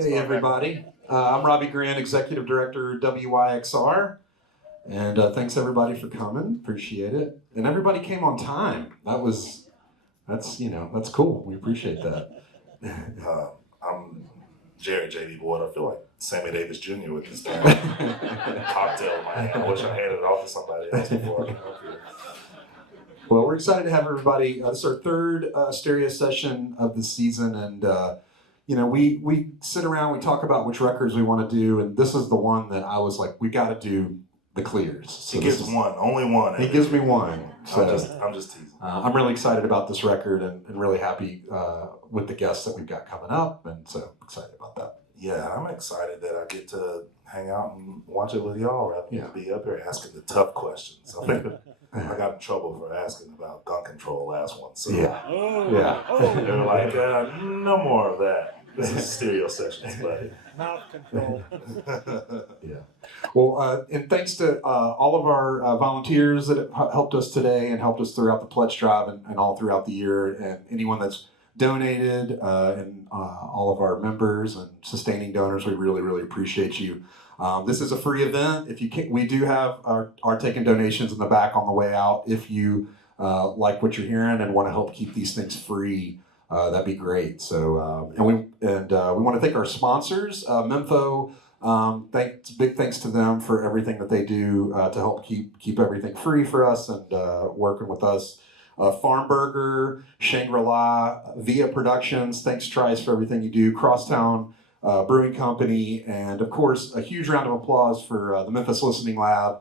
Hey everybody, I'm Robbie Grant, Executive Director, WYXR, and thanks everybody for coming, appreciate it. And everybody came on time, that's cool, we appreciate that. I'm Jared J.D. Boyd. I feel like Sammy Davis Jr. with this damn cocktail in my hand. I wish I handed it off to somebody else before I came up here. Well, we're excited to have everybody. This is our third stereo session of the season, and we sit around, we talk about which records we want to do, and this is the one that I was like, we got to do the clears. So he gives one, only one. He gives me one. So I'm just teasing. I'm really excited about this record and really happy with the guests that we've got coming up, and so excited about that. Yeah, I'm excited that I get to hang out and watch it with y'all rather than be up here asking the tough questions. I think I got in trouble for asking about gun control last one. So they were like, no more of that. This is stereo sessions, buddy. Mouth control. Well, and thanks to all of our volunteers that have helped us today and helped us throughout the pledge drive and all throughout the year, and anyone that's donated, and all of our members and sustaining donors, we really, really appreciate you. This is a free event. If you can, we do have our taking donations in the back on the way out. If you like what you're hearing and want to help keep these things free, that'd be great. So, we want to thank our sponsors, Memphis. Big thanks to them for everything that they do to help keep everything free for us and working with us. Farm Burger, Shangri-La, Via Productions, thanks Trice for everything you do, Crosstown Brewing Company, and of course a huge round of applause for the Memphis Listening Lab,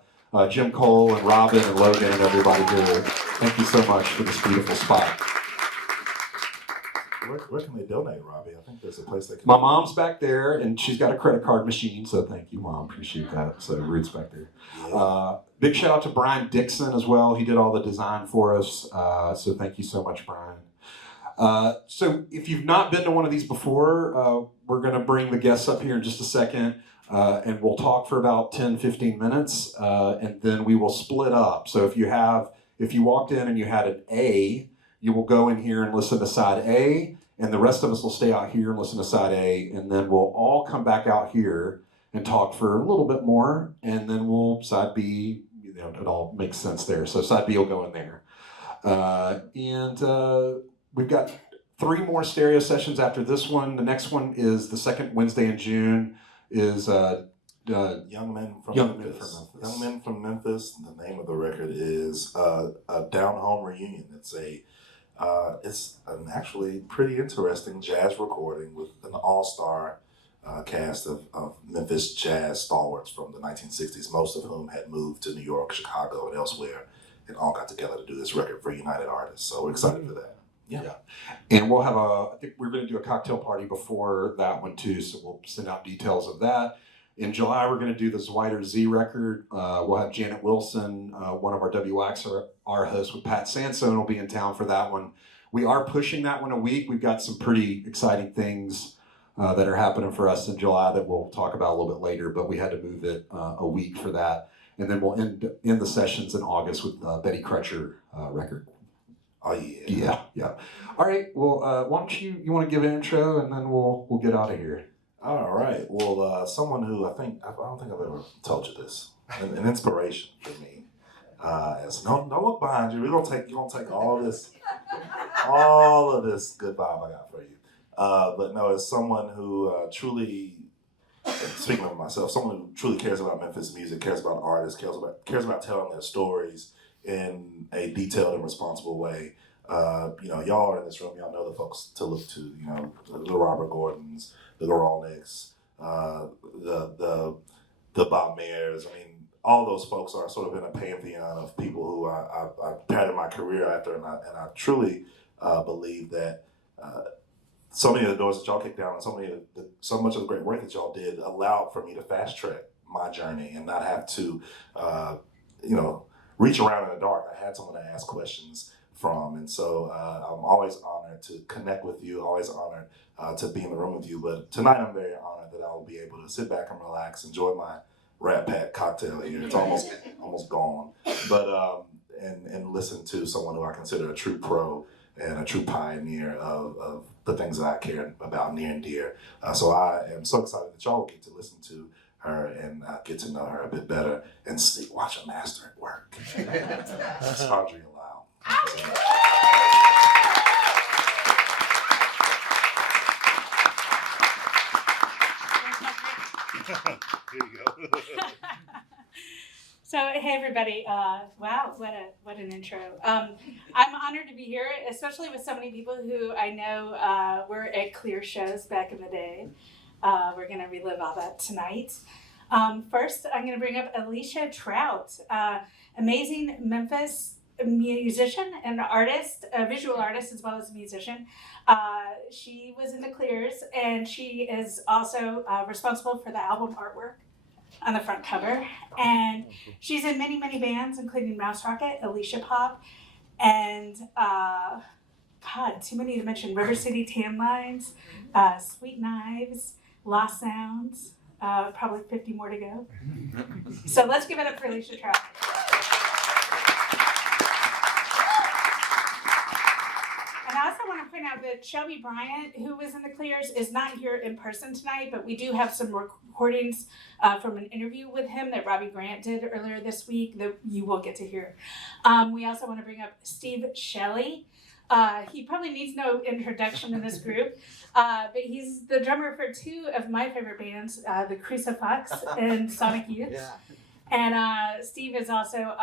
Jim Cole and Robin and Logan and everybody here. Thank you so much for this beautiful spot. Where can they donate, Robbie? I think there's a place they can. My mom's back there, and she's got a credit card machine, so thank you, Mom. Appreciate that. So Ruth's back there. Yeah. Big shout out to Brian Dixon as well. He did all the design for us, so thank you so much, Brian. So if you've not been to one of these before, we're going to bring the guests up here in just a second, and we'll talk for about 10-15 minutes, and then we will split up. So if you walked in and you had an A, you will go in here and listen to side A, and the rest of us will stay out here and listen to side A, and then we'll all come back out here and talk for a little bit more, and then side B, it all makes sense there. So side B will go in there. We've got 3 more stereo sessions after this one. The next one is the second Wednesday in June, is Young Men from Memphis. Young Men from Memphis. The name of the record is a Down Home Reunion. It's an actually pretty interesting jazz recording with an all-star cast of Memphis jazz stalwarts from the 1960s, most of whom had moved to New York, Chicago, and elsewhere, and all got together to do this record for United Artists. So we're excited for that. Yeah. And we'll have I think we're going to do a cocktail party before that one too, so we'll send out details of that. In July, we're going to do the Zwider Z record. We'll have Janet Wilson, one of our WYXR hosts with Pat Sansone, will be in town for that one. We are pushing that one a week. We've got some pretty exciting things that are happening for us in July that we'll talk about a little bit later, but we had to move it a week for that. And then we'll end the sessions in August with Betty Crutcher record. Oh yeah. Yeah. All right. Well, why don't you want to give an intro and then we'll get out of here. All right. Well, someone who I don't think I've ever told you this, an inspiration for me. Don't look behind you. You're gonna take all of this good vibe I got for you. But no, it's someone who truly, speaking of myself, someone who truly cares about Memphis music, cares about artists, cares about telling their stories in a detailed and responsible way. Y'all are in this room. Y'all know the folks to look to. The Robert Gordons, the Goralnicks, the Bob Mayers. I mean, all those folks are sort of in a pantheon of people who I've patterned my career after, and I truly believe that so many of the doors that y'all kicked down and so much of the great work that y'all did allowed for me to fast track my journey and not have to reach around in the dark. I had someone to ask questions from, and so I'm always honored to connect with you, always honored to be in the room with you. But tonight I'm very honored that I will be able to sit back and relax, enjoy my Rat Pack cocktail here. It's almost gone, but and listen to someone who I consider a true pro and a true pioneer of the things that I care about near and dear. So I am so excited that y'all will get to listen to her and get to know her a bit better and watch a master at work. It's Andria Lisle. Here you go. So hey everybody! Wow, what an intro! I'm honored to be here, especially with so many people who I know were at Clear shows back in the day. We're going to relive all that tonight. First, I'm going to bring up Alicja Trout, amazing Memphis musician and artist, a visual artist as well as a musician. She was in the Clears, and she is also responsible for the album artwork on the front cover. And she's in many, many bands, including Mouse Rocket, Alicia Pop, and God, too many to mention, River City Tan Lines, Sweet Knives, Lost Sounds, probably 50 more to go. So let's give it up for Alicja Trout. And I also want to point out that Shelby Bryant, who was in the Clears, is not here in person tonight, but we do have some recordings from an interview with him that Robbie Grant did earlier this week that you will get to hear. We also want to bring up Steve Shelley. He probably needs no introduction in this group, but he's the drummer for two of my favorite bands, the Crucifix and Sonic Youth. Yeah. And Steve is also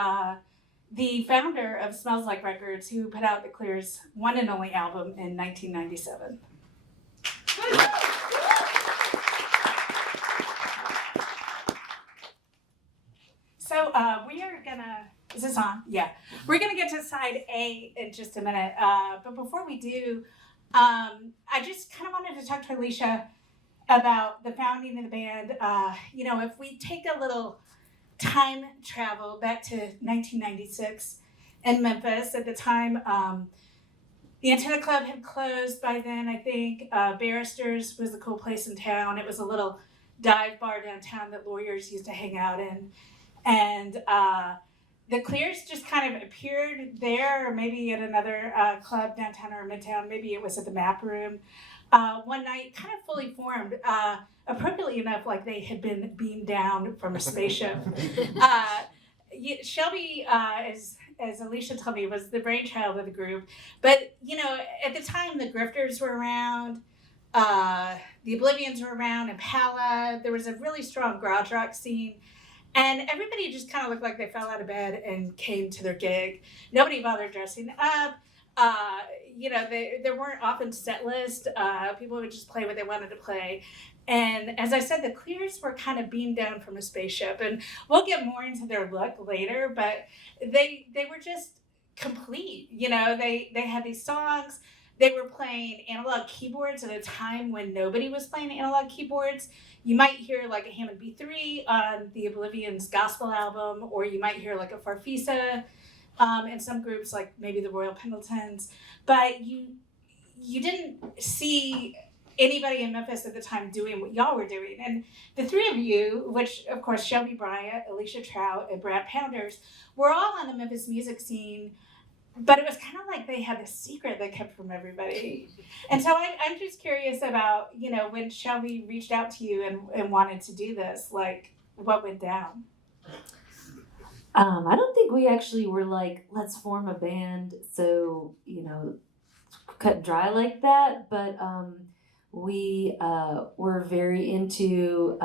the founder of Smells Like Records, who put out the Clears' one and only album in 1997. So we are gonna, is this on? Yeah. We're gonna get to side A in just a minute. But before we do, I just kind of wanted to talk to Alicia about the founding of the band. If we take a little time travel back to 1996 in Memphis, at the time, the Antenna Club had closed by then. I think Barristers was the cool place in town. It was a little dive bar downtown that lawyers used to hang out in. And the Clears just kind of appeared there, or maybe at another club downtown or midtown. Maybe it was at the Map Room. One night, kind of fully formed, appropriately enough, like they had been beamed down from a spaceship. Shelby, as Alicia told me, was the brainchild of the group. But, at the time, the Grifters were around, the Oblivions were around, Impala. There was a really strong garage rock scene. And everybody just kind of looked like they fell out of bed and came to their gig. Nobody bothered dressing up. There weren't often set lists. People would just play what they wanted to play. And as I said, the Clears were kind of beamed down from a spaceship. And we'll get more into their look later, but they were just complete. They had these songs. They were playing analog keyboards at a time when nobody was playing analog keyboards. You might hear like a Hammond B3 on the Oblivion's gospel album, or you might hear like a Farfisa in some groups, like maybe the Royal Pendletons. But you didn't see anybody in Memphis at the time doing what y'all were doing. And the three of you, which of course Shelby Bryant, Alicja Trout, and Brad Pounders, were all on the Memphis music scene. But it was kind of like they had a secret they kept from everybody. And so I'm just curious about, when Shelby reached out to you and wanted to do this, like, what went down? I don't think we actually were like, let's form a band so, cut and dry like that. But we were very into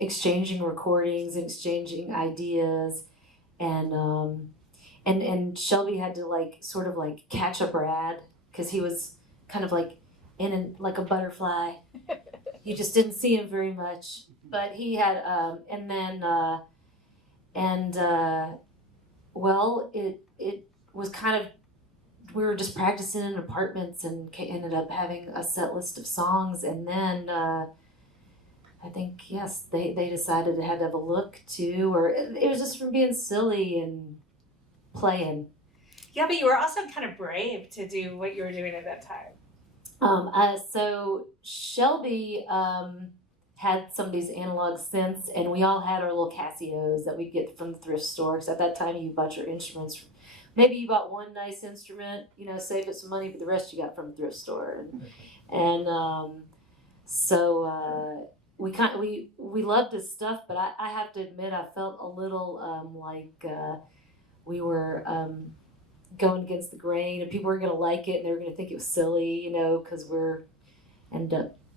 exchanging recordings, exchanging ideas, and Shelby had to sort of catch a Brad, because he was kind of like like a butterfly. You just didn't see him very much, but he had it was kind of, we were just practicing in apartments and ended up having a set list of songs, and then I think they decided it had to have a look too, or it was just from being silly and playing. Yeah, but you were also kind of brave to do what you were doing at that time. So Shelby had some of these analog synths, and we all had our little Casios that we'd get from the thrift store, because at that time you bought your instruments maybe you bought one nice instrument, saved up some money, but the rest you got from a thrift store, and so we loved his stuff, but I have to admit I felt a little like we were going against the grain, and people were going to like it, and they were going to think it was silly,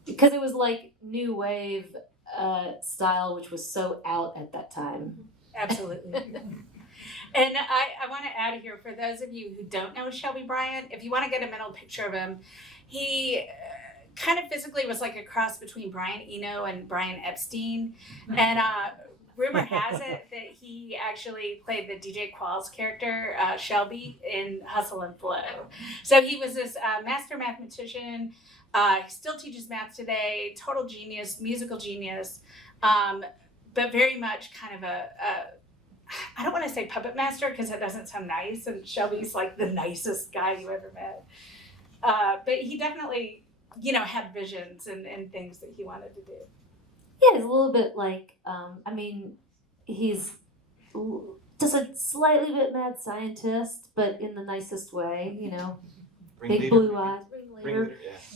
because it was like new wave style, which was so out at that time. Absolutely. And I want to add here, for those of you who don't know Shelby Bryant, if you want to get a mental picture of him, he kind of physically was like a cross between Brian Eno and Brian Epstein. And rumor has it that he actually played the DJ Qualls character, Shelby, in Hustle and Flow. So he was this master mathematician. He still teaches math today, total genius, musical genius, but very much kind of I don't want to say puppet master because it doesn't sound nice, and Shelby's like the nicest guy you ever met. But he definitely, had visions and things that he wanted to do. Yeah, he's a little bit like, he's just a slightly bit mad scientist, but in the nicest way, big blue eyes,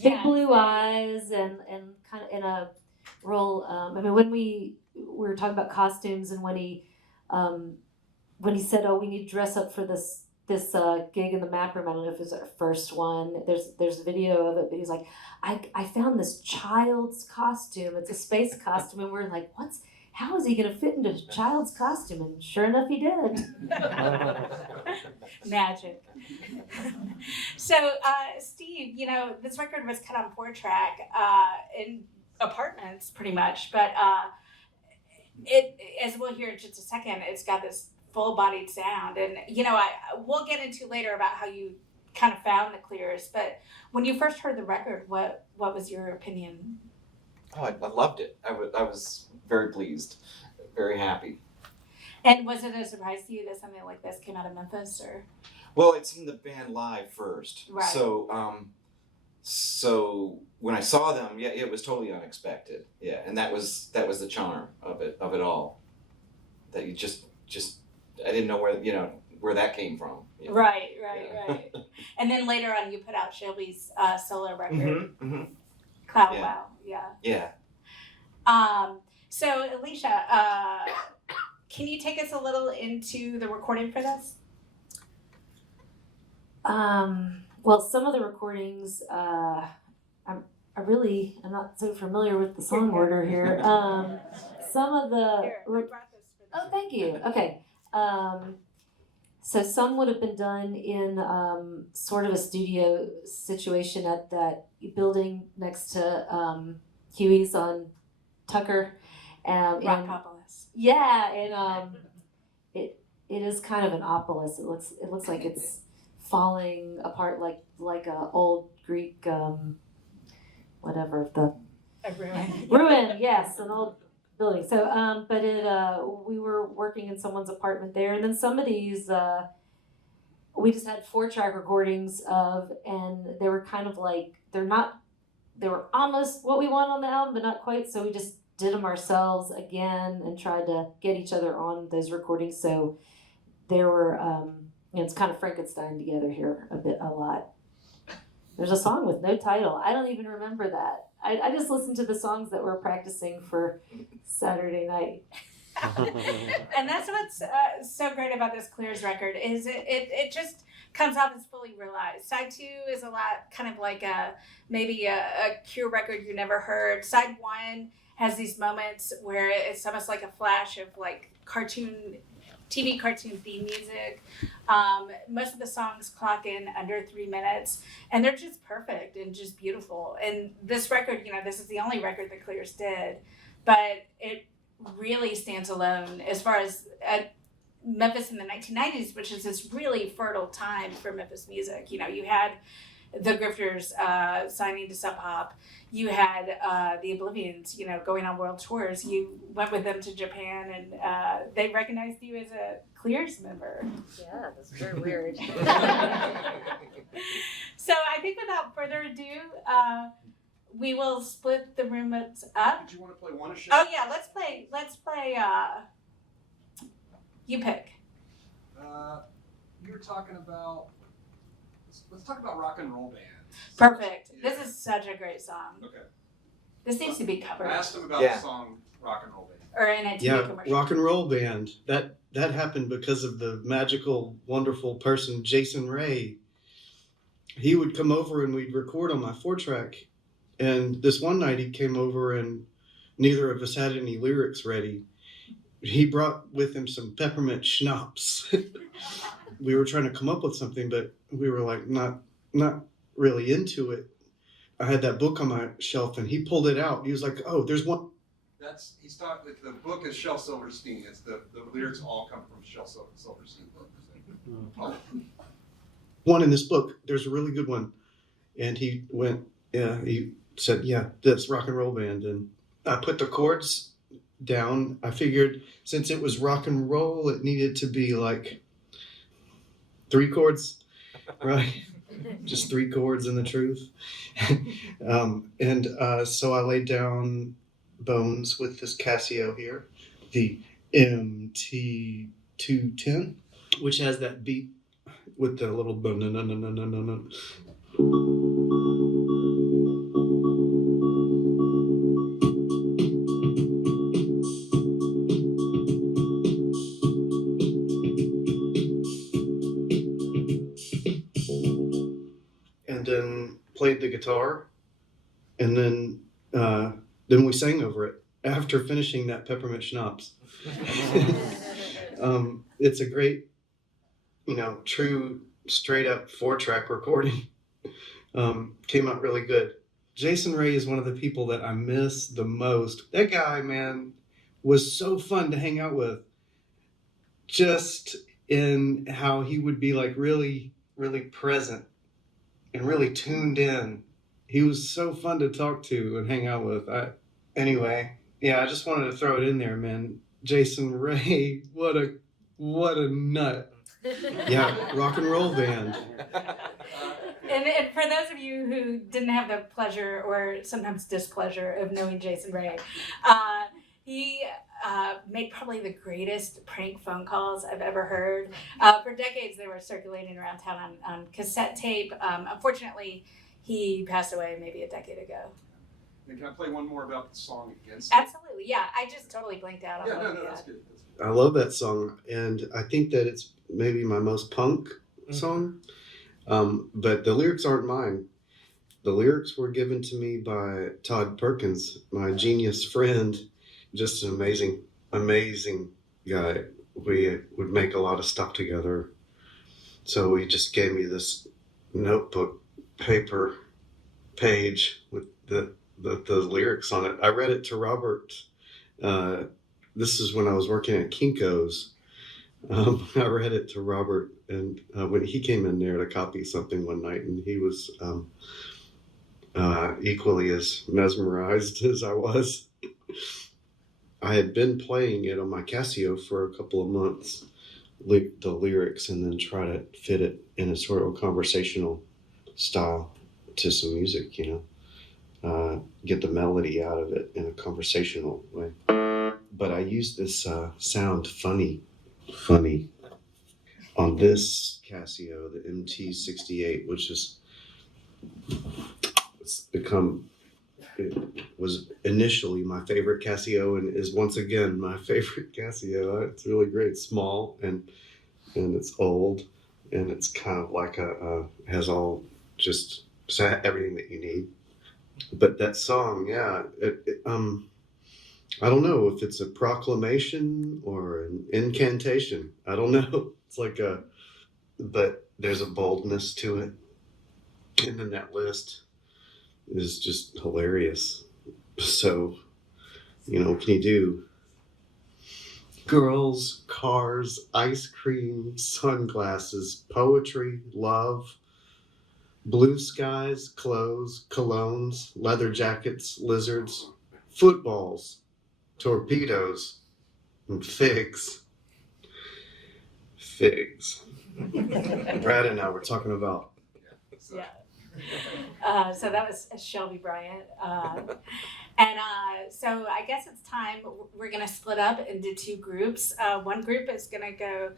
big blue eyes, and kind of in a role. When we were talking about costumes, and when he said, "Oh, we need to dress up for this gig in the Map Room," I don't know if it was our first one. There's a video of it, but he's like, I found this child's costume. It's a space costume, and we're like, how is he going to fit into a child's costume? And sure enough, he did. Magic. So, Steve, this record was cut on 4-track in apartments, pretty much. But it, as we'll hear in just a second, it's got this full-bodied sound. And, we'll get into later about how you kind of found the clears. But when you first heard the record, what was your opinion? Oh, I loved it. I was very pleased, very happy. And was it a surprise to you that something like this came out of Memphis, or? Well, I'd seen the band live first, right. So when I saw them, yeah, it was totally unexpected. Yeah, and that was the charm of it all. That you just I didn't know where that came from. Right. And then later on, you put out Shelby's solo record, mm-hmm. Cloud Yeah. Wow. Yeah. Yeah. So Alicia, can you take us a little into the recording for this? Well, some of the recordings, I'm not so familiar with the song order here. Some of the Here, I brought this for this. Oh, thank you. Okay. So some would have been done in sort of a studio situation at that building next to Huey's on Tucker. Rockopolis. Yeah, and it is kind of an opolis. It looks like it's falling apart like a old Greek A ruin. ruin. Yes, an old building. So, but we were working in someone's apartment there, and then some of these we just had 4-track recordings of, and they were kind of like they were almost what we want on the album, but not quite. So we just did them ourselves again and tried to get each other on those recordings. So there were, it's kind of Frankenstein together here a lot. There's a song with no title. I don't even remember that. I just listened to the songs that we're practicing for Saturday night. And that's what's so great about this Clears record is it just comes off as fully realized. Side 2 is a lot kind of like maybe a Cure record you never heard. Side 1 has these moments where it's almost like a flash of like TV cartoon theme music. Most of the songs clock in under 3 minutes, and they're just perfect and just beautiful. And this record, this is the only record that Clears did, but it really stands alone as far as Memphis in the 1990s, which is this really fertile time for Memphis music. You had the Grifters signing to Sub Pop. You had the Oblivions, going on world tours. You went with them to Japan, and they recognized you as a Clears member. Yeah, that's very weird. So I think without further ado, we will split the room up. Did you want to play one of Oh yeah, let's play. You pick. you were talking about, let's talk about rock and roll bands. Perfect. Yeah. This is such a great song. Okay. This needs to be covered. I asked him about Yeah. the song rock and roll band. Or in a TV Yeah, commercial. rock and roll band. That happened because of the magical, wonderful person Jason Ray. He would come over and we'd record on my 4-track. And this one night he came over and neither of us had any lyrics ready. He brought with him some peppermint schnapps. We were trying to come up with something, but we were like not really into it. I had that book on my shelf and he pulled it out. He was like, "Oh, there's one." He's talking. The book is Shel Silverstein. It's the lyrics all come from Shel Silverstein books. Oh. One in this book. There's a really good one, and he said, "Yeah, this rock and roll band." And I put the chords down. I figured since it was rock and roll, it needed to be like 3 chords, right? Just 3 chords and the truth. So I laid down bones with this Casio here, the MT210, which has that beat with the little and then played the guitar, and then we sang over it after finishing that peppermint schnapps. It's a great, true, straight up 4-track recording. Came out really good. Jason Ray is one of the people that I miss the most. That guy, man, was so fun to hang out with. Just in how he would be like really, really present and really tuned in. He was so fun to talk to and hang out with. Anyway, I just wanted to throw it in there, man. Jason Ray, what a nut. Yeah, rock and roll band. And for those of you who didn't have the pleasure or sometimes displeasure of knowing Jason Ray, he made probably the greatest prank phone calls I've ever heard. For decades, they were circulating around town on cassette tape. Unfortunately, he passed away maybe a decade ago. And can I play one more about the song Against? Absolutely, yeah. I just totally blanked out on Yeah, what no, he that's had. good. I love that song, and I think that it's maybe my most punk song. But the lyrics aren't mine. The lyrics were given to me by Todd Perkins, my genius friend. Just an amazing, amazing guy. We would make a lot of stuff together. So he just gave me this notebook paper page with the lyrics on it. I read it to Robert. This is when I was working at Kinko's. I read it to Robert, and when he came in there to copy something one night, and he was equally as mesmerized as I was. I had been playing it on my Casio for a couple of months, the lyrics, and then try to fit it in a sort of conversational style to some music, get the melody out of it in a conversational way. But I used this sound funny on this Casio, the MT68, which it was initially my favorite Casio and is once again my favorite Casio. It's really great. It's small and it's old, and it's kind of like has all just everything that you need. But that song, I don't know if it's a proclamation or an incantation. I don't know. It's like but there's a boldness to it. And then that list is just hilarious. So, what can you do? Girls, cars, ice cream, sunglasses, poetry, love, blue skies, clothes, colognes, leather jackets, lizards, footballs, torpedoes, and figs. Brad and I were talking about. Yeah. So that was Shelby Bryant. And so I guess it's time. We're going to split up into two groups. One group is going to go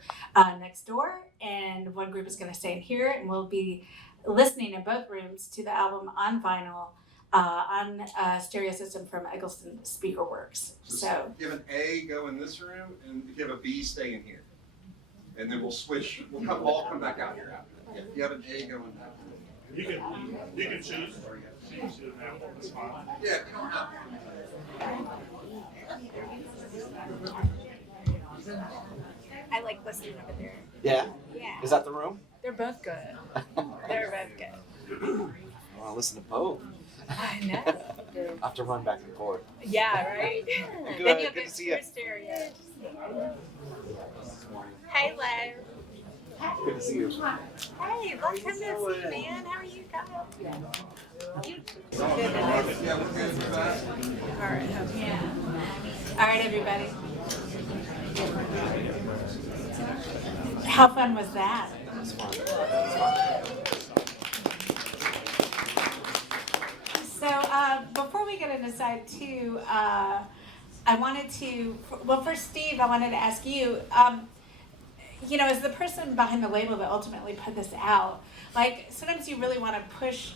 next door, and one group is going to stay in here, and we'll be listening in both rooms to the album on vinyl on a stereo system from Eggleston Speakerworks. So if you have an A, go in this room, and if you have a B, stay in here. And then we'll switch. We'll all come back out here after. Yeah, if you have an A, go in that room. You can choose. That's fine. Yeah, we don't have I like listening over there. Yeah? Yeah. Is that the room? They're both good. They're both good. I want to listen to both. I know. I have to run back and forth. Yeah, right? Good, Then you'll good get to see you. stereo. Hey, Lo. Good to see you. Hey, long time no see, man. How are you, Kyle? You Yeah, we're good. We're back. All right. Yeah. All right, everybody. How fun was that? That's fun. So before we get into side two, I wanted to, well, first, Steve, I wanted to ask you, you know, as the person behind the label that ultimately put this out, like sometimes you really want to push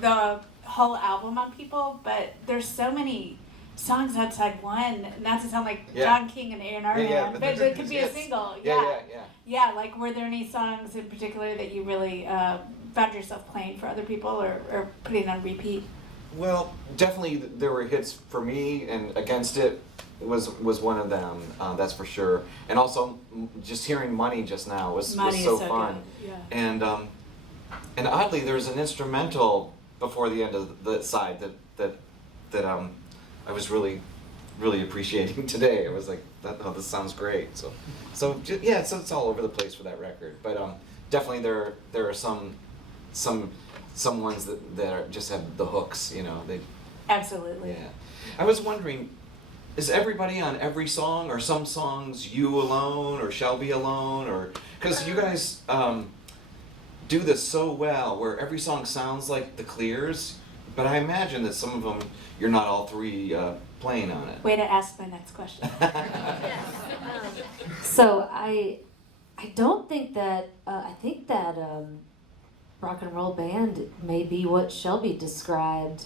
the whole album on people, but there's so many songs outside one, not to sound like John King and A&R Man, but it could be a single. Yeah, like were there any songs in particular that you really found yourself playing for other people or putting on repeat? Well, definitely there were hits for me, and Against It was one of them, that's for sure. And also just hearing Money just now was so fun. Good. Yeah. And oddly, there's an instrumental before the end of the side that I was really appreciating today. I was like, this sounds great. So it's all over the place for that record. But definitely there are some ones that are, just have the hooks, you know. They Absolutely. Yeah. I was wondering, is everybody on every song, or some songs you alone, or Shelby alone, or because you guys do this so well, where every song sounds like the Clears, but I imagine that some of them you're not all three playing on it. Way to ask my next question. So I don't think that I think that rock and roll band may be what Shelby described,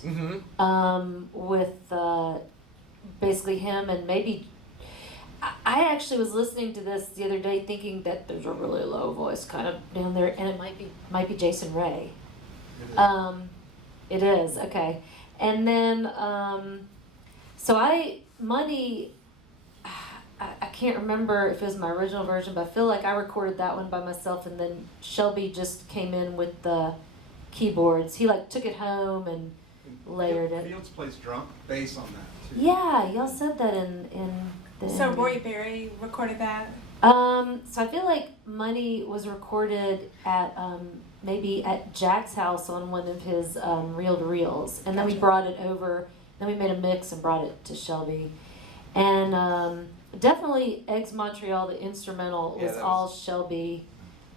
with basically him and maybe. I actually was listening to this the other day, thinking that there's a really low voice kind of down there, and it might be Jason Ray. It is okay, and then Money. I can't remember if it was my original version, but I feel like I recorded that one by myself, and then Shelby just came in with the keyboards. He took it home and layered it. Fields plays drum bass on that too. Yeah, y'all said that in the. So Roy Berry recorded that? So I feel like Money was recorded at maybe at Jack's house on one of his reel-to-reels, and then we brought it over. Then we made a mix and brought it to Shelby, and definitely Eggs Montreal. The instrumental was all Shelby.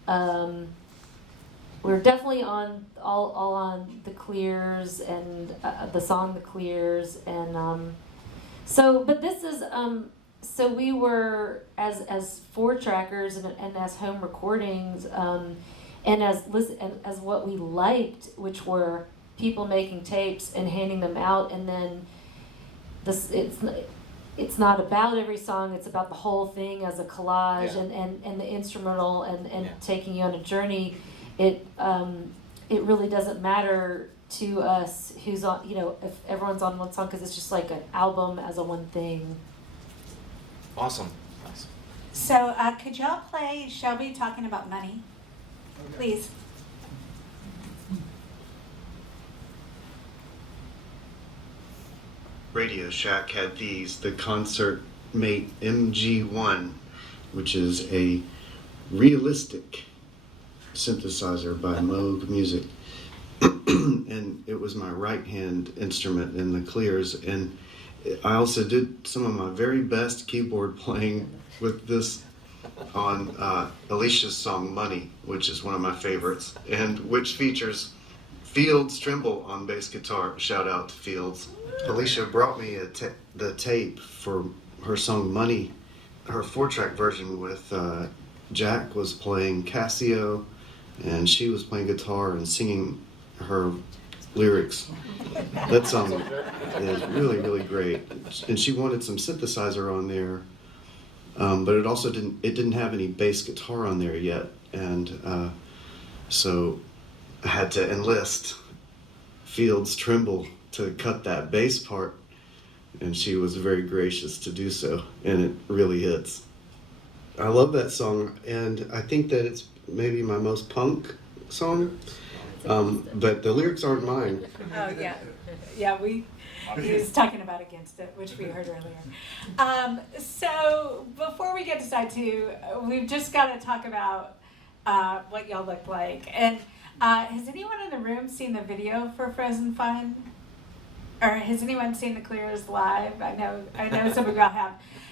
We're definitely on all on the Clears and the song The Clears, and but this is so we were as 4-trackers and as home recordings, and as what we liked, which were people making tapes and handing them out, and then it's not about every song, it's about the whole thing as a collage, and the instrumental and taking you on a journey. It really doesn't matter to us who's on, if everyone's on one song, because it's just like an album as a one thing. Awesome. So could y'all play Shelby talking about money, please? Radio Shack had the Concert Mate MG1, which is a realistic synthesizer by Moog Music. And it was my right-hand instrument in the Clears. And I also did some of my very best keyboard playing with this on Alicia's song Money, which is one of my favorites, and which features Fields Trimble on bass guitar. Shout out to Fields. Alicia brought me the tape for her song Money. Her 4-track version with Jack was playing Casio, and she was playing guitar and singing her lyrics. That song is really, really great. And she wanted some synthesizer on there, but it also didn't have any bass guitar on there yet. And so I had to enlist Fields Trimble to cut that bass part, and she was very gracious to do so, and it really hits. I love that song, and I think that it's maybe my most punk song, but the lyrics aren't mine. Oh, yeah. Yeah, he was talking about Against It, which we heard earlier. So before we get to side 2, we've just got to talk about what y'all look like. And has anyone in the room seen the video for Frozen Fun? Or has anyone seen the Clears live? I know some of y'all have.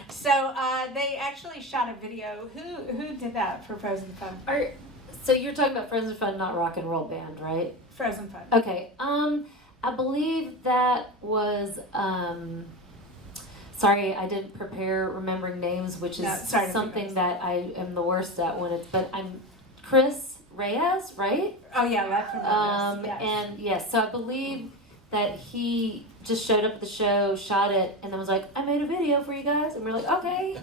So they actually shot a video. Who did that for Frozen Fun? So you're talking about Frozen Fun, not Rock and Roll Band, right? Frozen Fun. Okay. I believe that was. Sorry, I didn't prepare remembering names, which is something that I am the worst at when it's. But I'm Chris Reyes, right? Oh yeah, that's from yes. And yes, so I believe that he just showed up at the show, shot it, and then was like, I made a video for you guys. And we're like, okay.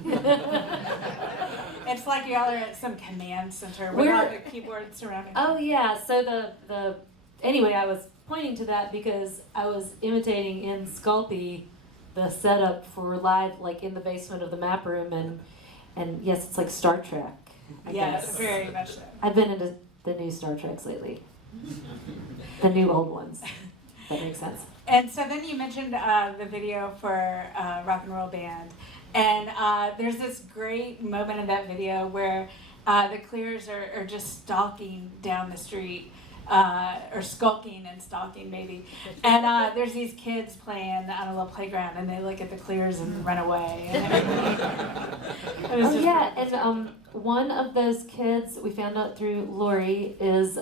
It's like y'all are at some command center with all the keyboards surrounding. Oh, yeah. So anyway, I was pointing to that because I was imitating in Sculpey the setup for live, like in the basement of the map room. And yes, it's like Star Trek. I guess. Very much so. I've been into the new Star Treks lately. The new old ones. That makes sense. And so then you mentioned the video for Rock and Roll Band, and there's this great moment in that video where the Clears are just stalking down the street, or skulking and stalking maybe, and there's these kids playing on a little playground, and they look at the Clears and run away. Oh yeah, and one of those kids we found out through Lori is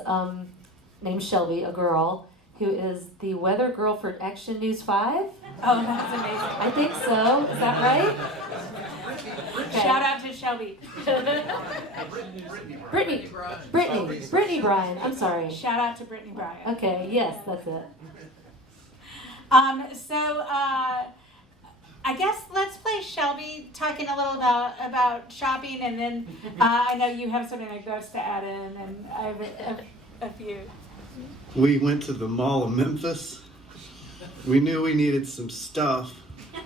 named Shelby, a girl, who is the weather girl for Action News 5. Oh, that's amazing. I think so. Is that right? Okay. Shout out to Shelby. Brittany Bryan. I'm sorry. Shout out to Brittany Bryan. Okay, yes, that's it. So I guess let's play Shelby talking a little about shopping, and then I know you have some anecdotes to add in, and I have a few. We went to the Mall of Memphis. We knew we needed some stuff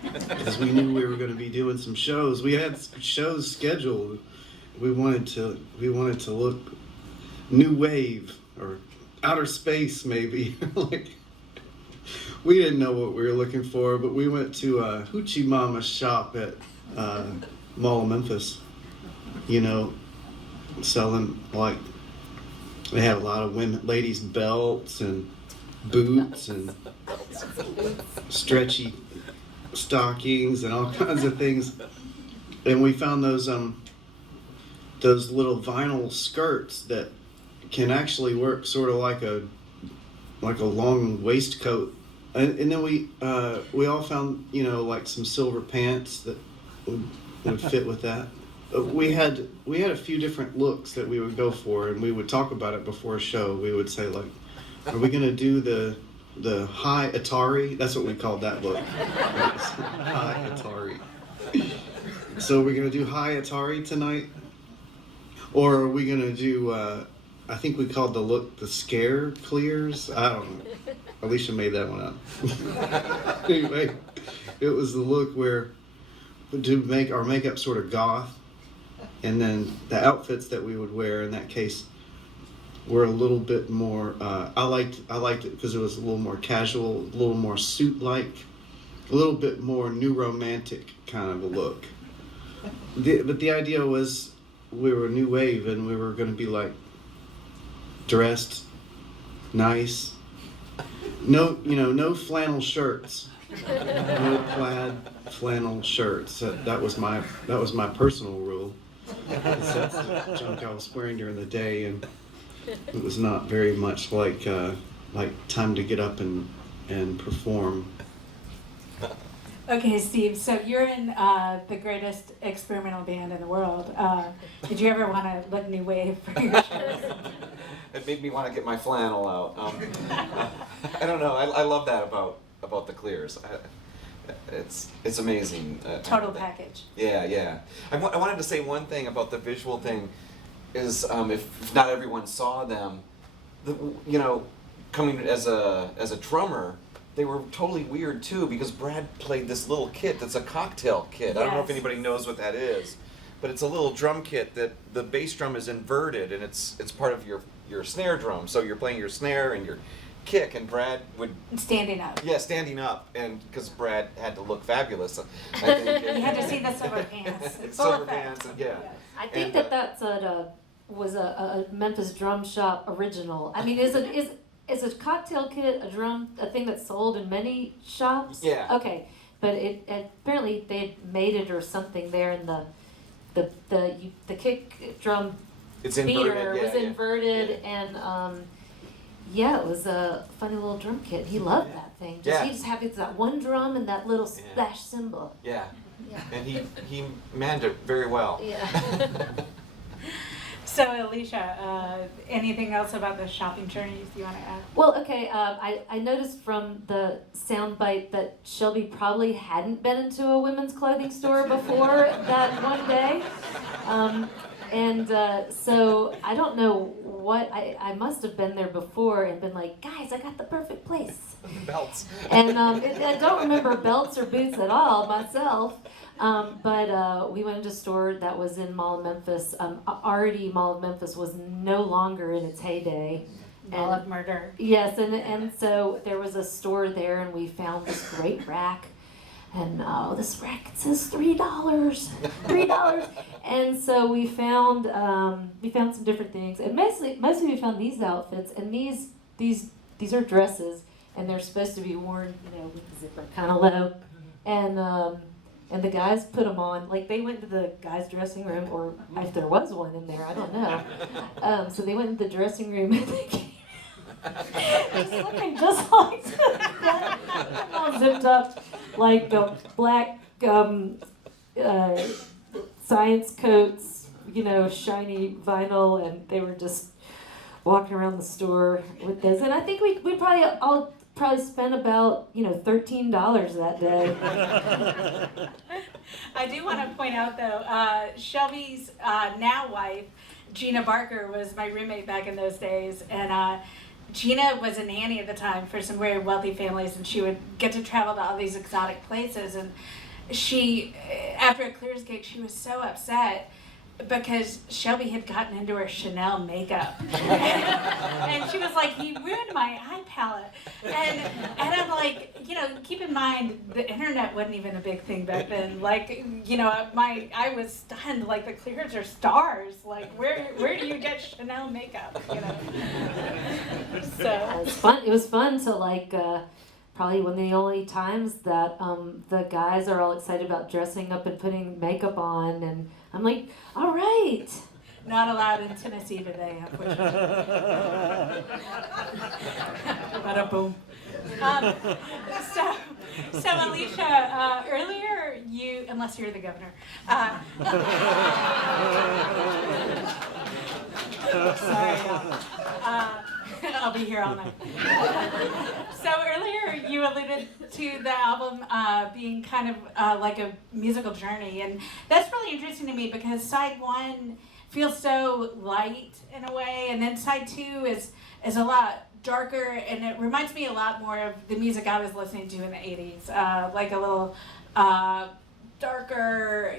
because we knew we were going to be doing some shows. We had shows scheduled. We wanted to look new wave or outer space maybe. Like, we didn't know what we were looking for, but we went to Hoochie Mama's shop at Mall of Memphis. You know, selling like. They had a lot of ladies' belts and boots and stretchy stockings and all kinds of things. And we found those little vinyl skirts that can actually work sort of like a long waistcoat. And then we all found, you know, like some silver pants that would fit with that. We had a few different looks that we would go for, and we would talk about it before a show. We would say, like, are we gonna do the high Atari? That's what we called that look. High Atari. So we're gonna do high Atari tonight, or are we gonna do? I think we called the look the Scare Clears. I don't know. Alicia made that one up. Anyway, it was the look where to make our makeup sort of goth. And then the outfits that we would wear in that case were a little bit more. I liked it because it was a little more casual, a little more suit-like, a little bit more new romantic kind of a look. But the idea was we were new wave and we were going to be like dressed nice. No flannel shirts. No plaid flannel shirts. That was my personal rule. That's the junk I was wearing during the day, and it was not very much like like time to get up and perform. Okay, Steve, so you're in the greatest experimental band in the world. Did you ever want to look new wave for your shows? It made me want to get my flannel out. I don't know. I love that about the Clears. It's amazing. Total package. Yeah. I wanted to say one thing about the visual thing is if not everyone saw them, coming as a drummer, they were totally weird too because Brad played this little kit that's a cocktail kit. I don't know if anybody knows what that is, but it's a little drum kit that the bass drum is inverted and it's part of your snare drum. So you're playing your snare and your kick, and Brad would standing up. Yeah, standing up, and because Brad had to look fabulous, I think. You had to see the silver pants. Silver pants, and yeah. I think that's was a Memphis drum shop original. I mean, is a cocktail kit a thing that's sold in many shops? Yeah. Okay, but it apparently they made it or something there, and the kick drum It's beater inverted, was inverted, and it was a funny little drum kit. He loved that thing. He just had that one drum and that little splash cymbal. Yeah. And he manned it very well. Yeah. So Alicia, anything else about the shopping journeys you want to add? Well, okay, I noticed from the soundbite that Shelby probably hadn't been into a women's clothing store before that one day. So I don't know what, I must have been there before and been like, guys, I got the perfect place. Belts. And I don't remember belts or boots at all myself. But we went to a store that was in Mall of Memphis. Already Mall of Memphis was no longer in its heyday. Mall of Murder. Yes, and so there was a store there, and we found this great rack. And this rack, it says $3. And so we found some different things, and mostly we found these outfits, and these are dresses, and they're supposed to be worn, with the zipper kind of low, and the guys put them on, like they went to the guys' dressing room, or if there was one in there, I don't know. So they went into the dressing room and they came just looking just like that, all zipped up, like the black science coats, shiny vinyl, and they were just walking around the store with this. And I think we probably spent about $13 that day. I do want to point out though, Shelby's now wife, Gina Barker, was my roommate back in those days, and Gina was a nanny at the time for some very wealthy families, and she would get to travel to all these exotic places. And she, after a Clears gig, she was so upset because Shelby had gotten into her Chanel makeup. And she was like, he ruined my eye palette. And I'm like, keep in mind, the internet wasn't even a big thing back then. Like, I was stunned, like the Clears are stars. Like, where do you get Chanel makeup, So. It was fun to probably one of the only times that the guys are all excited about dressing up and putting makeup on, and I'm like, all right. Not allowed in Tennessee today, unfortunately. Bada boom. So Alicia, earlier you, unless you're the governor, sorry, I'll be here all night. So earlier you alluded to the album being kind of like a musical journey, and that's really interesting to me because side one feels so light in a way, and then side two is a lot darker, and it reminds me a lot more of the music I was listening to in the 80s, like a little darker,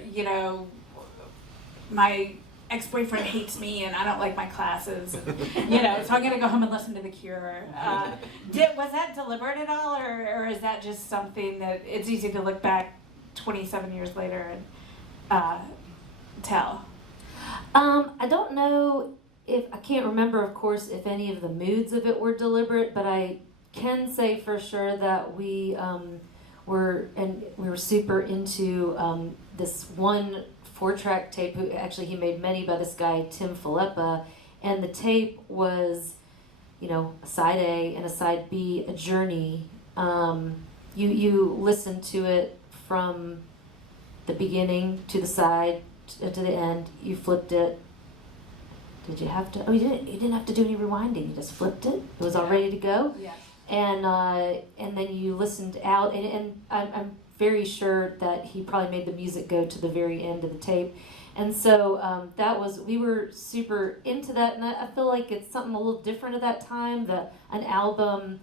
my ex-boyfriend hates me and I don't like my classes, and, so I'm gonna go home and listen to The Cure. Was that deliberate at all, or is that just something that it's easy to look back 27 years later and tell? I don't know I can't remember, of course, if any of the moods of it were deliberate, but I can say for sure that we were super into this one 4-track tape. He made many by this guy Tim Filippa, and the tape was you know, a side A and a side B, a journey. You listen to it from the beginning to the side to the end. You flipped it. Did you have to? Oh, you didn't. You didn't have to do any rewinding. You just flipped it. It was all ready to go. Yeah. And then you listened out, and I'm very sure that he probably made the music go to the very end of the tape. And so we were super into that, and I feel like it's something a little different at that time. An album,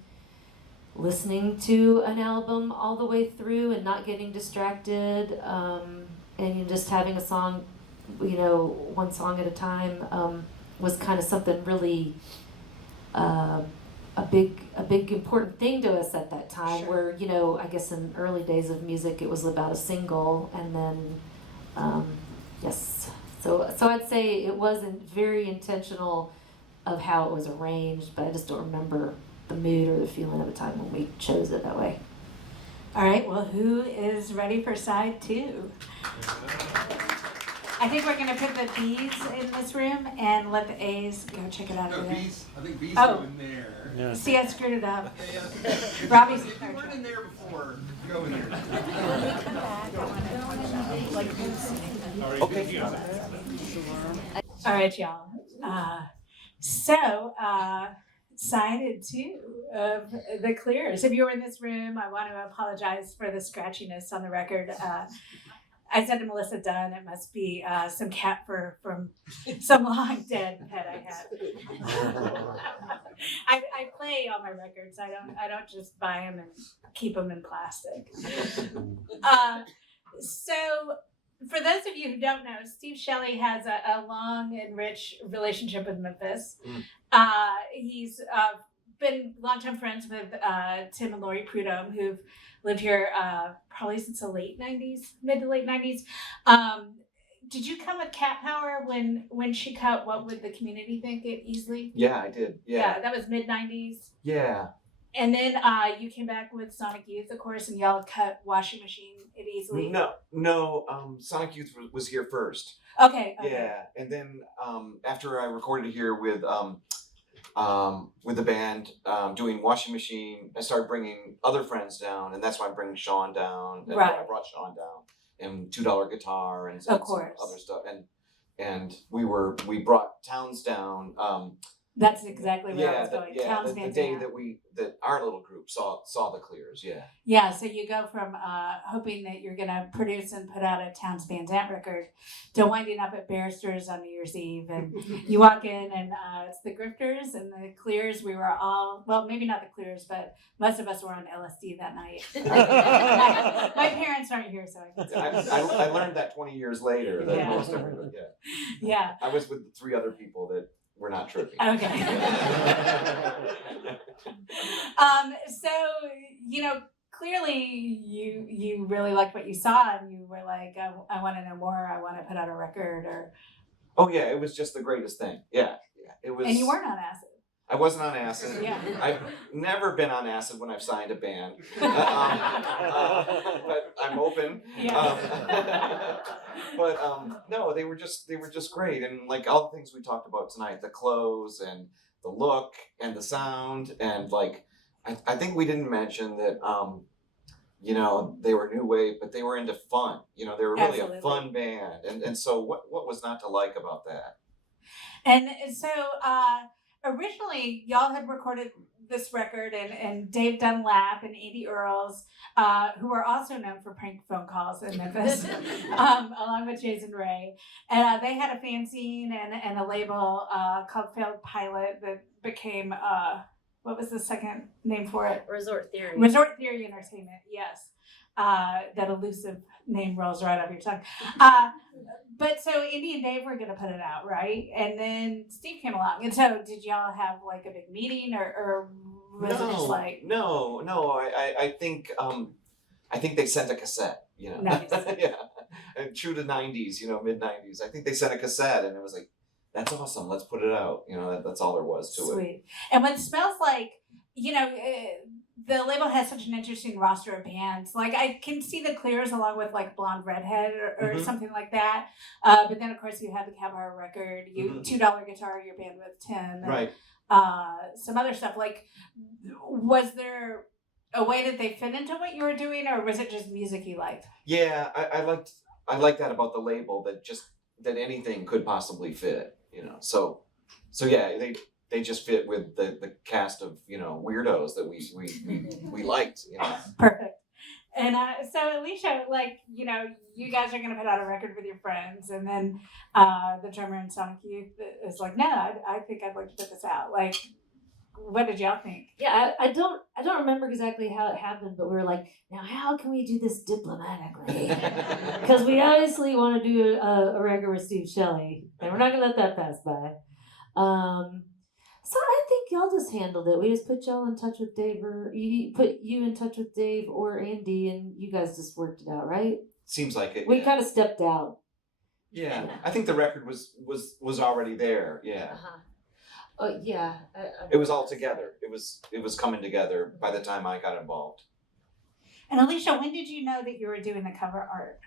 listening to an album all the way through and not getting distracted, and you just having a song, you know, one song at a time, was kind of something really a big important thing to us at that time. Sure. Where, you know, I guess in early days of music it was about a single, and then yes, so I'd say it wasn't very intentional of how it was arranged, but I just don't remember the mood or the feeling of the time when we chose it that way. All right, well, who is ready for side 2? I think we're gonna put the B's in this room and let the A's go check it out over there. I think B's Oh. go in there. Yeah. See, I screwed it up. Robbie's If you weren't in there before, go in there. Okay. All right, y'all. So, side 2 of the Clears. If you were in this room, I want to apologize for the scratchiness on the record. I said to Melissa Dunn, it must be some cat fur from some long dead pet I had. I play all my records. I don't just buy them and keep them in plastic. So, for those of you who don't know, Steve Shelley has a long and rich relationship with Memphis. He's been longtime friends with Tim and Lori Prudhomme, who've lived here probably since the late 90s, mid to late 90s. Did you come with Cat Power when she cut What Would the Community Think at Easley? Yeah, I did. Yeah. That was mid 90s. Yeah. And then you came back with Sonic Youth, of course, and y'all cut Washing Machine at Easley. No. Sonic Youth was here first. Okay. Yeah, and then after I recorded here with the band doing Washing Machine, I started bringing other friends down, and that's why I'm bringing Sean down. And Right. I brought Sean down, and $2 Guitar, and Of some course. other stuff, and we brought Towns down. That's exactly where I was going. the Towns day Van that our little group saw the Clears. Yeah. Yeah, so you go from hoping that you're going to produce and put out a Towns Van Zandt record to winding up at Barrister's on New Year's Eve. And you walk in and it's the Grifters and the Clears. We were all, well, maybe not the Clears, but most of us were on LSD that night. My parents aren't here, so I can say. I learned that 20 years later. That Yeah. most everybody, Yeah. I was with 3 other people that were not tripping. Okay. So, you know, clearly you really liked what you saw and you were like, I want to know more. I want to put out a record or. Oh yeah, it was just the greatest thing. Yeah, it was. And you weren't on acid. I wasn't on acid. Yeah. I've never been on acid when I've signed a band, but I'm open. Yeah. No, they were just great, and like all the things we talked about tonight, the clothes and the look and the sound, and like I think we didn't mention that you know, they were new wave, but they were into fun. You know, they were really Absolutely. a fun band, and so what was not to like about that? And so originally y'all had recorded this record and Dave Dunlap and Andy Earls, who are also known for prank phone calls in Memphis, along with Jason Ray. And they had a fanzine and a label called Failed Pilot that became, what was the second name for it? Resort Theory. Resort Theory Entertainment, yes. That elusive name rolls right off your tongue. But so Andy and Dave were going to put it out, right? And then Steve came along. And so did y'all have like a big meeting or was it just like? No. I think they sent a cassette, you know. Nice. Yeah. And true to 90s, you know, mid 90s. I think they sent a cassette and it was like, that's awesome. Let's put it out. You know, that's all there was to it. Sweet. And what smells like, you know, the label has such an interesting roster of bands. Like I can see the Clears along with like Blonde Redhead or something like that. But then of course you have the Cowboy record, $2 Guitar, your band with Tim, and, Right. some other stuff. Like, was there a way that they fit into what you were doing, or was it just music you liked? Yeah, I liked that about the label, that anything could possibly fit, you know. So yeah, they just fit with the cast of, you know, weirdos that we liked, you know. Perfect. And so Alicia, like, you know, you guys are gonna put out a record with your friends, and then the drummer in Sonic Youth is like, no, I think I'd like to put this out. Like, what did y'all think? Yeah, I don't remember exactly how it happened, but we were like, now how can we do this diplomatically? Because we obviously want to do a record with Steve Shelley, and we're not gonna let that pass by. So I think y'all just handled it. We just put y'all in touch with Dave, or put you in touch with Dave or Andy, and you guys just worked it out, right? Seems like it. We Yeah. kind of stepped out. Yeah, I think the record was already there. Yeah. Oh yeah. It was all together. It was coming together by the time I got involved. And Alicia, when did you know that you were doing the cover art?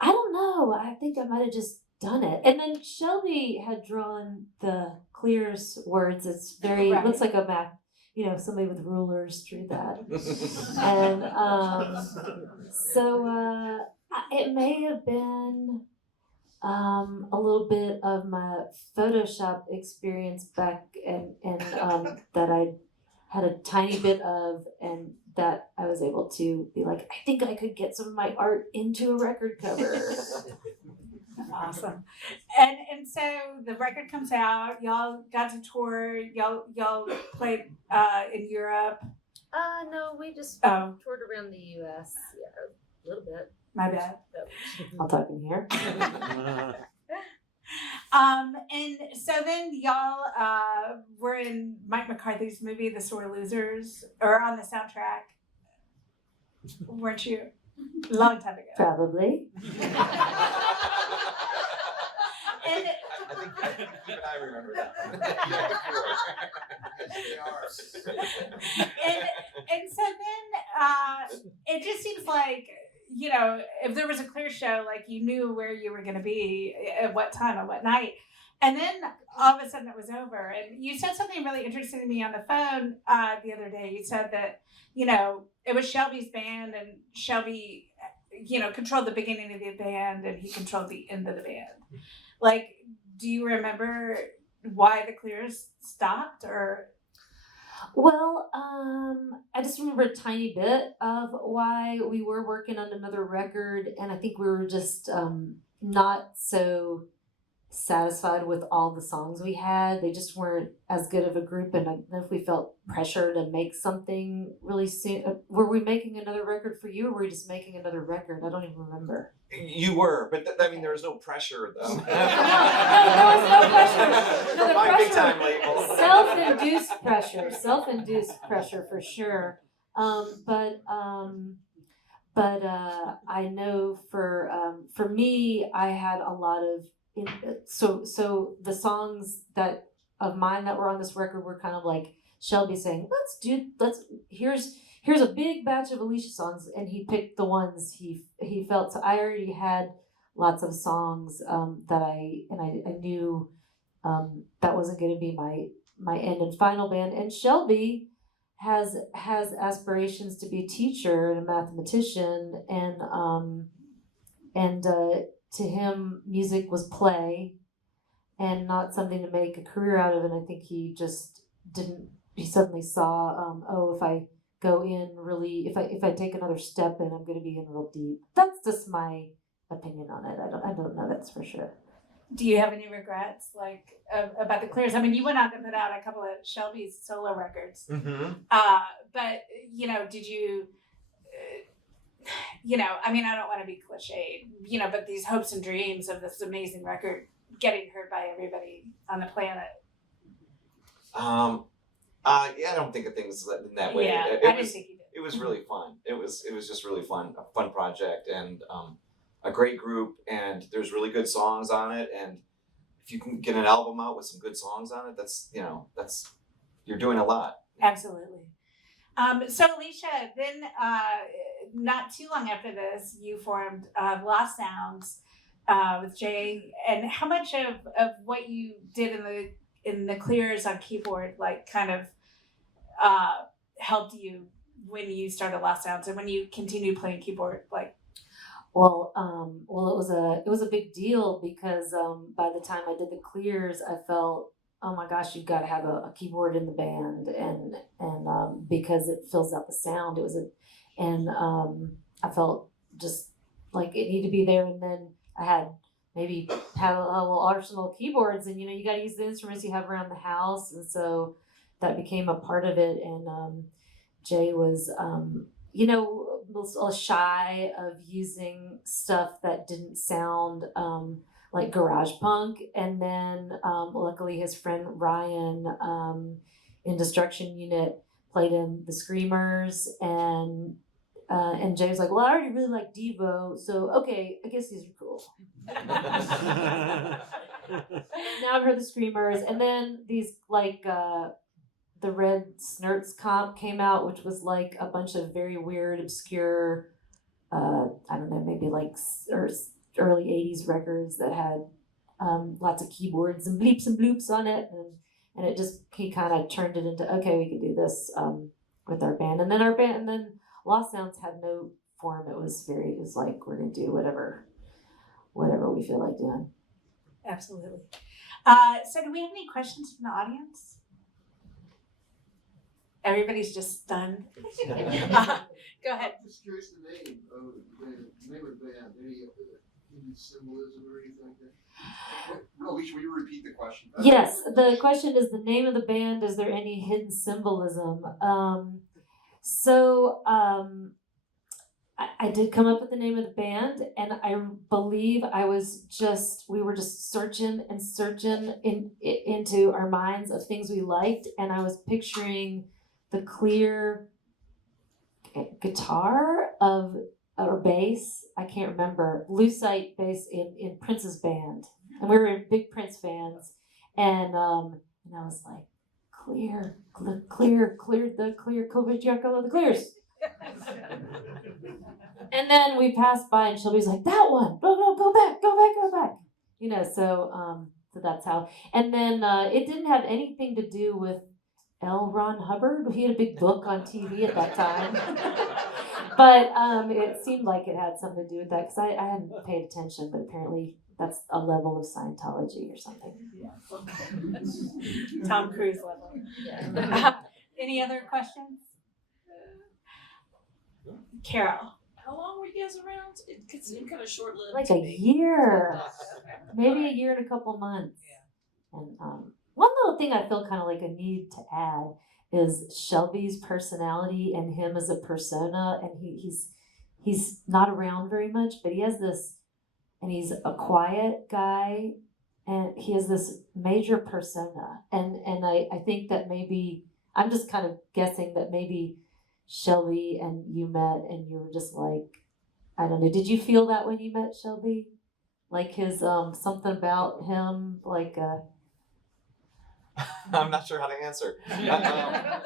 I don't know. I think I might have just done it. And then Shelby had drawn the Clears words. It's very Right. looks like a math, you know, somebody with rulers drew that. And so it may have been a little bit of my Photoshop experience back and that I had a tiny bit of, and that I was able to be like, I think I could get some of my art into a record cover. Awesome. And so the record comes out, y'all got to tour, y'all played in Europe. No, we just Oh. toured around the US, a little bit. My bad. I'll talk in here. And so then y'all were in Mike McCarthy's movie The Sore Losers, or on the soundtrack, weren't you? A long time ago. Probably. And I think even I remember that. and so then it just seems like, you know, if there was a Clear show, like you knew where you were going to be at what time and what night. And then all of a sudden it was over. And you said something really interesting to me on the phone the other day. You said that, you know, it was Shelby's band, and Shelby, you know, controlled the beginning of the band and he controlled the end of the band. Like, do you remember why the Clears stopped, or? Well, I just remember a tiny bit of why we were working on another record, and I think we were just not so satisfied with all the songs we had. They just weren't as good of a group, and I don't know if we felt pressure to make something really soon. Were we making another record for you, or were we just making another record? I don't even remember. You were, but I mean, there was no pressure though. No, there was no pressure. No, the My big time pressure. label. Self-induced pressure for sure. But I know for me, I had a lot of so the songs that of mine that were on this record were kind of like Shelby saying, here's a big batch of Alicia songs, and he picked the ones he felt. So I already had lots of songs that I knew that wasn't going to be my end and final band. And Shelby has aspirations to be a teacher and a mathematician, and to him, music was play and not something to make a career out of. And I think he just didn't. He suddenly saw, if I go in really, if I take another step in, I'm going to be in real deep. That's just my opinion on it. I don't know, that's for sure. Do you have any regrets, like, about the Clears? I mean, you went on to put out a couple of Shelby's solo records. Mm-hmm. But, you know, did you, you know, I mean, I don't want to be cliched, you know, but these hopes and dreams of this amazing record getting heard by everybody on the planet. Yeah, I don't think of things in that way. Yeah, It I didn't was, think you did. it was really fun. It was just really fun, a fun project, and a great group, and there's really good songs on it. And if you can get an album out with some good songs on it, that's you're doing a lot. Absolutely. So Alicia, then not too long after this, you formed Lost Sounds with Jay. And how much of what you did in the clears on keyboard, like kind of helped you when you started Lost Sounds and when you continued playing keyboard, like? Well, it was a big deal because by the time I did the clears, I felt, oh my gosh, you've got to have a keyboard in the band, and because it fills out the sound. I felt just like it needed to be there. And then I had maybe have a little arsenal of keyboards, and you got to use the instruments you have around the house, and so that became a part of it. And Jay was was shy of using stuff that didn't sound like garage punk. And then luckily his friend Ryan in Destruction Unit played him the Screamers, and Jay was like, well, I already really like Devo, so okay, I guess these are cool. Now I've heard the Screamers, and then these like the Red Snurts comp came out, which was like a bunch of very weird, obscure, I don't know, maybe like early 80s records that had lots of keyboards and bleeps and bloops on it. And it just, he kind of turned it into, okay, we can do this with our band. And then Lost Sounds had no form. It was like, we're going to do whatever we feel like doing. Absolutely. So do we have any questions from the audience? Everybody's just stunned. Go ahead. I'm just curious the name of the band. Any symbolism or anything like that? Alicia, will you repeat the question? Yes, the question is the name of the band. Is there any hidden symbolism? I did come up with the name of the band, and I believe we were just searching into our minds of things we liked, and I was picturing the clear guitar or bass, I can't remember, lucite bass in Prince's band, and we were big Prince fans, and I was like, clear the clears. And then we passed by, and Shelby's like, that one, no, go back. So that's how. And then it didn't have anything to do with L. Ron Hubbard. He had a big book on TV at that time. But it seemed like it had something to do with that, because I hadn't paid attention, but apparently that's a level of Scientology or something. Yeah. Tom Cruise level. Yeah. Any other questions? Carol. How long were you guys around? It seemed kind of short-lived. Like a year. Maybe a year and a couple months. Yeah. And one little thing I feel kind of like a need to add is Shelby's personality and him as a persona. And he's not around very much, but he has this, and he's a quiet guy, and he has this major persona. And I think that maybe, I'm just kind of guessing that maybe Shelby and you met and you were just like, I don't know, did you feel that when you met Shelby? Like his, something about him, like I'm not sure how to answer. I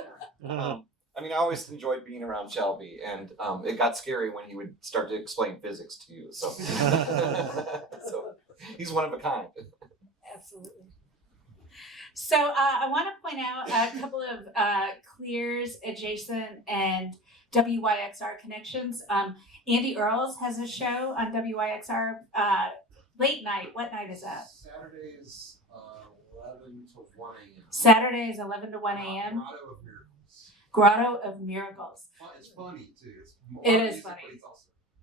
mean, I always enjoyed being around Shelby, and it got scary when he would start to explain physics to you. So, so he's one of a kind. Absolutely. So I want to point out a couple of Clears adjacent and WYXR connections. Andy Earls has a show on WYXR late night. What night is that? Saturdays 11 to 1 a.m. Saturdays 11 to 1 a.m. Grotto of Miracles. It's funny too. It is funny.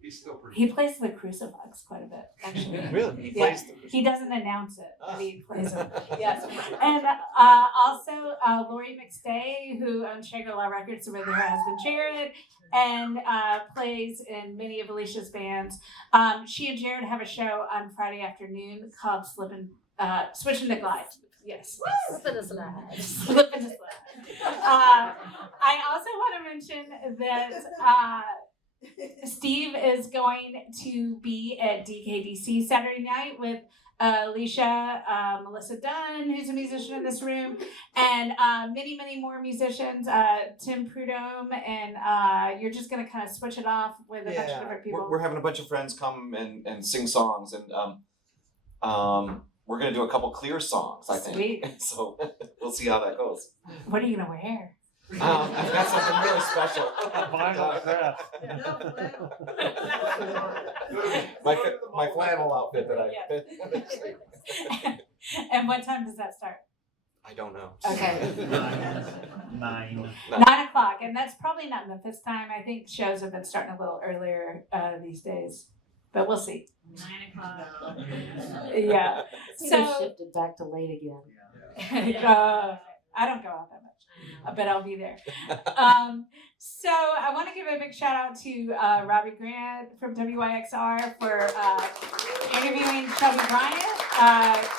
He's still pretty. He plays the crucifix quite a bit, actually. Really? He plays the crucifix. He doesn't announce it, but he plays it. Yes. And also Lori McStay, who owns Shangri-La Records with her husband Jared, and plays in many of Alicia's bands. She and Jared have a show on Friday afternoon called Switching to Glide. Yes. Slip and slide. Slip and slide. I also want to mention that Steve is going to be at DKDC Saturday night with Alicia, Melissa Dunn, who's a musician in this room, and many, many more musicians, Tim Prudhomme, and you're just going to kind of switch it off with a bunch of different people. We're having a bunch of friends come and sing songs, and we're going to do a couple clear songs, I think. Sweet. So we'll see how that goes. What are you going to wear? I've got something really special. my flannel outfit that I And what time does that start? I don't know. Okay. 9. 9 o'clock, and that's probably not Memphis time. I think shows have been starting a little earlier these days, but we'll see. 9 o'clock. Yeah. So shifted back to late again. I don't go out that much, but I'll be there. So I want to give a big shout out to Robbie Grant from WYXR for interviewing Shelby Bryant,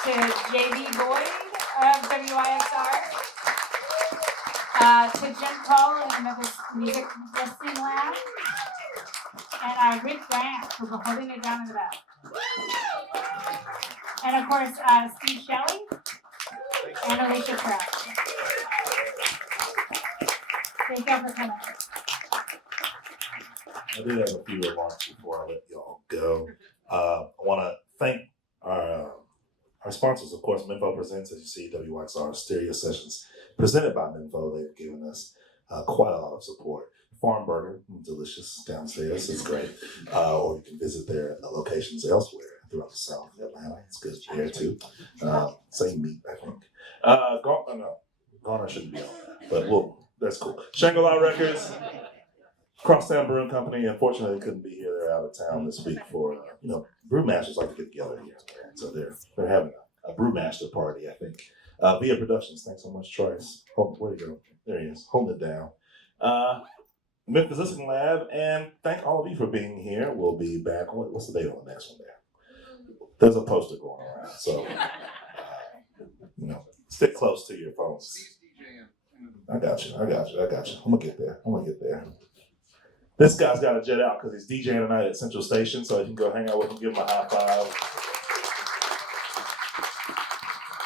to JB Boyd of WYXR, to Jen Cole in the Memphis Listening Lab, and Rick Grant for holding it down in the back. And of course, Steve Shelley and Alicia Trout. Thank you for coming. I do have a few remarks before I let y'all go. I want to thank our sponsors, of course. Menfo presents, as you see, WYXR Stereo Sessions presented by Menfo. They've given us quite a lot of support. Farm Burger, delicious downstairs. It's great. Or you can visit their locations elsewhere throughout the South of Atlanta. It's good there too. Same meat, I think. Garner shouldn't be on that, but that's cool. Shangri-La Records, Crosstown Brewing Company. Unfortunately, they couldn't be here. They're out of town this week for brewmasters like to get together here, so they're having a brewmaster party, I think. Via Productions, thanks so much, Trice. Where'd he go? There he is, holding it down. Memphis Listening Lab, and thank all of you for being here. We'll be back. What's the date on the next one there? There's a poster going around, so stick close to your phones. I got you. I'm gonna get there. This guy's got to jet out because he's DJing tonight at Central Station, so you can go hang out with him, give him a high five.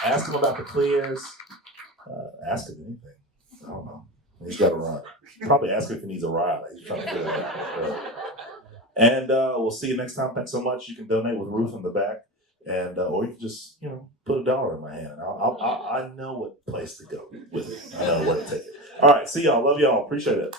Ask him about the clears. Ask him anything. I don't know. He's got to run. Probably ask him if he needs a ride. He's trying to figure it out. And we'll see you next time. Thanks so much. You can donate with Ruth in the back, and or you can just put $1 in my hand. I know what place to go with it. I know where to take it. All right. See y'all. Love y'all. Appreciate it.